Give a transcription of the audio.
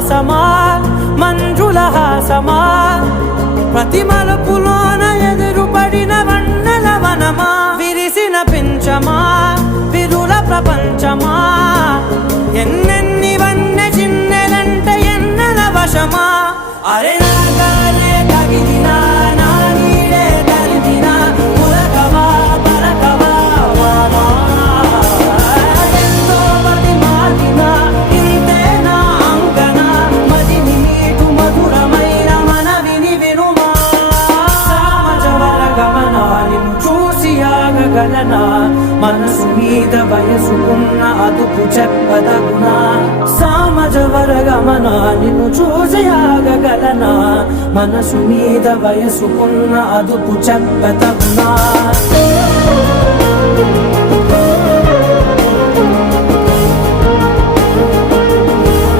విశ్వాసమా మంజుల హాసమా ప్రతి మలుపులోన ఎదురుపడిన వన్నెల వనమా విరిసిన పించమా విరుల ప్రపంచమా ఎన్నెన్ని వన్నె చిన్నెలంటే ఎన్నెల వశమా అరే నాగాలే తగిలినా నా నీడే తరిదినా ఉరకవా పరకవా వామా ఎంతో మది మాటినా ఇంతే నా అంకన మదిని నీటు మధురమైన మనవిని వినుమా సామజవర గమనా నిన్ను చూసి ఆగగలనా మనసు మీద వయసుకున్న అదుపు చెప్పదగునా సామజవర గమనా నిన్ను చూసి ఆగగలనా మనసు మీద వయసుకున్న అదుపు చెప్పదగునా